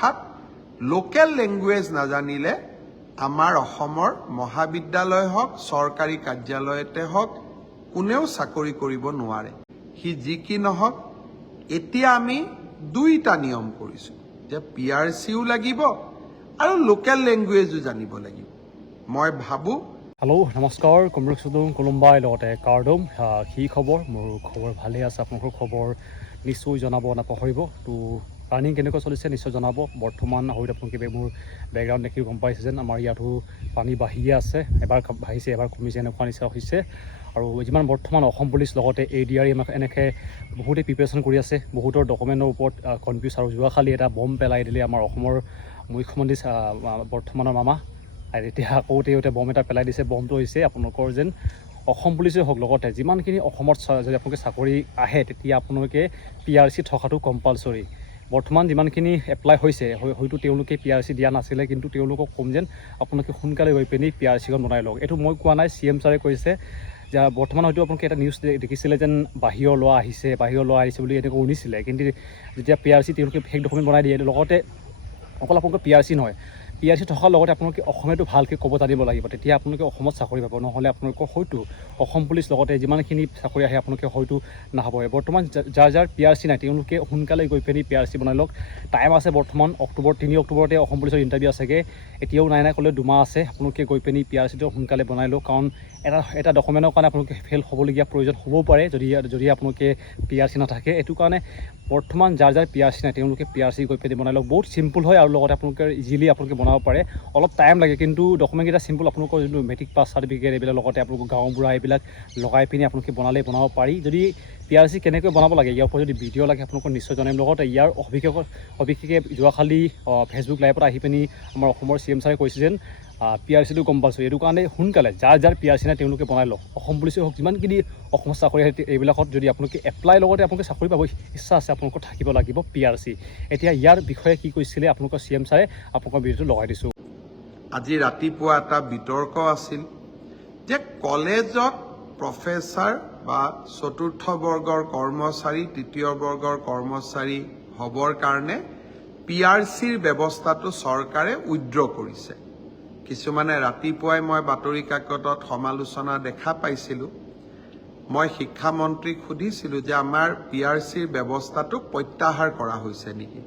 অৰ্থাৎ local language নাজানিলে আমাৰ অসমৰ মহাবিদ্যালয় হওক চৰকাৰী কাৰ্যালয়তে হওক কোনেও চাকৰি কৰিব নোৱাৰে। সি যি কি নহওক এতিয়া আমি দুইটা নিয়ম কৰিছোঁ যে PRCও লাগিব আৰু লোকেল লেংগুৱেজো জানিব লাগিব। মই ভাবোঁ হেল্ল' নমস্কাৰ, কমৰেড কোলম্বাই লগতে কাৰ্ডম। কি খবৰ? মোৰ খবৰ ভালেই আছে। আপোনালোকৰ খবৰ নিশ্চয় জনাব নাপাহৰিব। তো ৰানিং কেনেকৈ চলিছে নিশ্চয় জনাব। বৰ্তমান হয়তো আপোনালোকে মোৰ বেকগ্ৰাউণ্ড দেখি গম পাইছে যেন আমাৰ ইয়াতো পানী বাঢ়িয়ে আছে। এবাৰ বাঢ়িছে এবাৰ কমিছে এনেকুৱা নিচিনা হৈছে। আৰু যিমান বৰ্তমান অসম পুলিচ লগতে ADR এনেকৈ বহুতেই প্ৰিপেৰেশ্যন কৰি আছে। বহুতৰ ডকুমেণ্টৰ ওপৰত কনফিউজ। আৰু যোৱাকালি এটা বম পেলাই দিলে আমাৰ অসমৰ মুখ্যমন্ত্ৰী বৰ্তমানৰ মামা। আৰু এতিয়া আকৌ তেওঁ বম এটা পেলাই দিছে। বমটো হৈছে আপোনালোকৰ যেন অসম পুলিচেই হওক লগতে যিমানখিনি অসমত যদি আপোনালোকে চাকৰি আহে তেতিয়া আপোনালোকে PRC থকাটো কম্পালচৰি। বৰ্তমান যিমানখিনি এপ্লাই হৈছে হয়তো তেওঁলোকে PRC দিয়া নাছিলে, কিন্তু তেওঁলোকক ক'ম যেন আপোনালোকে সোনকালে গৈ পিনি PRCখন বনাই লওক। এইটো মই কোৱা নাই, CM ছাৰে কৈছে যে বৰ্তমান হয়তো আপোনালোকে এটা নিউজ দেখিছিলে যেন বাহিৰৰ ল'ৰা আহিছে বুলি এনেকৈ শুনিছিলে। কিন্তু যেতিয়া PRC তেওঁলোকে ফেক ডকুমেণ্ট বনাই দিয়ে, লগতে অকল আপোনালোকে PRC নহয়, PRC থকাৰ লগতে আপোনালোকে অসমীয়াটো ভালকৈ ক'ব জানিব লাগিব। তেতিয়া আপোনালোকে অসমত চাকৰি পাব। নহ'লে আপোনালোকৰ হয়তো অসম পুলিচ লগতে যিমানখিনি চাকৰি আহে আপোনালোকে হয়তো নাপাব। বৰ্তমান যাৰ PRC নাই তেওঁলোকে সোনকালে গৈ পিনি PRC বনাই লওক। টাইম আছে বৰ্তমান 3 অক্টোবৰতে অসম পুলিচৰ ইণ্টাৰভিউ আছেগৈ। এতিয়াও নাই ক'লে 2 মাহ আছে। আপোনালোকে গৈ পিনি PRCটো সোনকালে বনাই লওক। কাৰণ এটা ডকুমেণ্টৰ কাৰণে আপোনালোকে ফেইল হ'বলগীয়া প্ৰয়োজন হ'বও পাৰে যদি আপোনালোকে PRC নাথাকে। এইটো কাৰণে বৰ্তমান যাৰ PRC নাই তেওঁলোকে PRC গৈ পিনি বনাই লওক। বহুত চিম্পুল হয় আৰু লগতে আপোনালোকে ইজিলি আপোনালোকে বনাব পাৰে। অলপ টাইম লাগে কিন্তু ডকুমেণ্টকেইটা চিম্পুল। আপোনালোকৰ যোনটো মেট্ৰিক পাছ চাৰ্টিফিকেট এইবিলাক লগতে আপোনালোকৰ গাঁওবুঢ়া এইবিলাক লগাই পিনি আপোনালোকে বনাব পাৰি। যদি PRC কেনেকৈ বনাব লাগে ইয়াৰ ওপৰত যদি ভিডিঅ' লাগে আপোনালোকক নিশ্চয় জনাম। লগতে ইয়াৰ সবিশেষে যোৱাকালি ফেচবুক লাইভত আহি পিনি আমাৰ অসমৰ CM ছাৰে কৈছে যেন PRCটো কম্পালচৰি। এইটো কাৰণে সোনকালে যাৰ PRC নাই তেওঁলোকে বনাই লওক। অসম পুলিচে হওক যিমানখিনি অসমত চাকৰি আহে এইবিলাকত যদি আপোনালোকে এপ্লাই লগতে আপোনালোকে চাকৰি পাব ইচ্ছা আছে আপোনালোকৰ থাকিব লাগিব PRC। এতিয়া ইয়াৰ বিষয়ে কি কৈছিলে আপোনালোকৰ CM ছাৰে আপোনালোকৰ ভিডিঅ'টো লগাই দিছোঁ। আজি ৰাতিপুৱা এটা বিতৰ্ক আছিল যে কলেজত প্ৰফেচাৰ বা চতুৰ্থ বৰ্গৰ কৰ্মচাৰী তৃতীয় বৰ্গৰ কৰ্মচাৰী হ'বৰ কাৰণে PRCৰ ব্যৱস্থাটো চৰকাৰে উইথড্ৰ কৰিছে। কিছুমানে ৰাতিপুৱাই মই বাতৰি কাকতত সমালোচনা দেখা পাইছিলোঁ। মই শিক্ষামন্ত্ৰীক সুধিছিলোঁ যে আমাৰ PRCৰ ব্যৱস্থাটো প্ৰত্যাহাৰ কৰা হৈছে নেকি।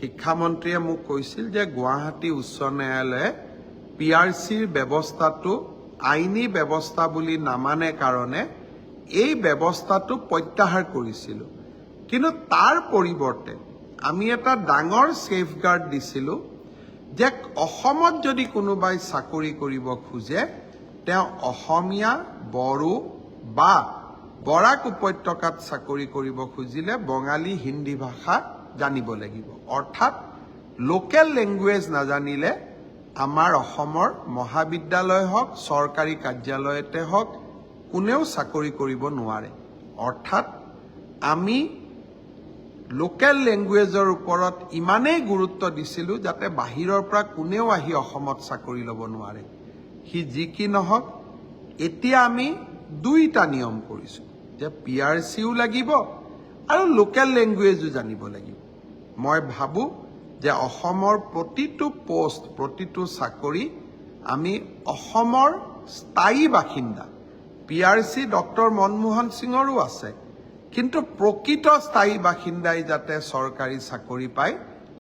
শিক্ষামন্ত্ৰীয়ে মোক কৈছিল যে গুৱাহাটী উচ্চ ন্যায়ালয়ে PRCৰ ব্যৱস্থাটো আইনী ব্যৱস্থা বুলি নামানে কাৰণে এই ব্যৱস্থাটো প্ৰত্যাহাৰ কৰিছিলোঁ। কিন্তু তাৰ পৰিৱৰ্তে আমি এটা ডাঙৰ ছেফগাৰ্ড দিছিলোঁ যে অসমত যদি কোনোবাই চাকৰি কৰিব খোজে তেওঁ অসমীয়া, বড়ো বা বৰাক উপত্যকাত চাকৰি কৰিব খুজিলে বঙালী, হিন্দী ভাষা জানিব লাগিব। অৰ্থাৎ লোকেল লেংগুৱেজ নাজানিলে আমাৰ অসমৰ মহাবিদ্যালয় হওক চৰকাৰী কাৰ্যালয়তে হওক কোনেও চাকৰি কৰিব নোৱাৰে। অৰ্থাৎ আমি লোকেল লেংগুৱেজৰ ওপৰত ইমানেই গুৰুত্ব দিছিলোঁ যাতে বাহিৰৰ পৰা কোনেও আহি অসমত চাকৰি ল'ব নোৱাৰে। সি যি কি নহওক এতিয়া আমি দুইটা নিয়ম কৰিছোঁ যে PRCও লাগিব আৰু লোকেল লেংগুৱেজো জানিব লাগিব। মই ভাবোঁ যে অসমৰ প্ৰতিটো পোষ্ট প্ৰতিটো চাকৰি আমি অসমৰ স্থায়ী বাসিন্দা PRC ডক্টৰ মনমোহন সিঙৰো আছে, কিন্তু প্ৰকৃত স্থায়ী বাসিন্দাই যাতে চৰকাৰী চাকৰি পায়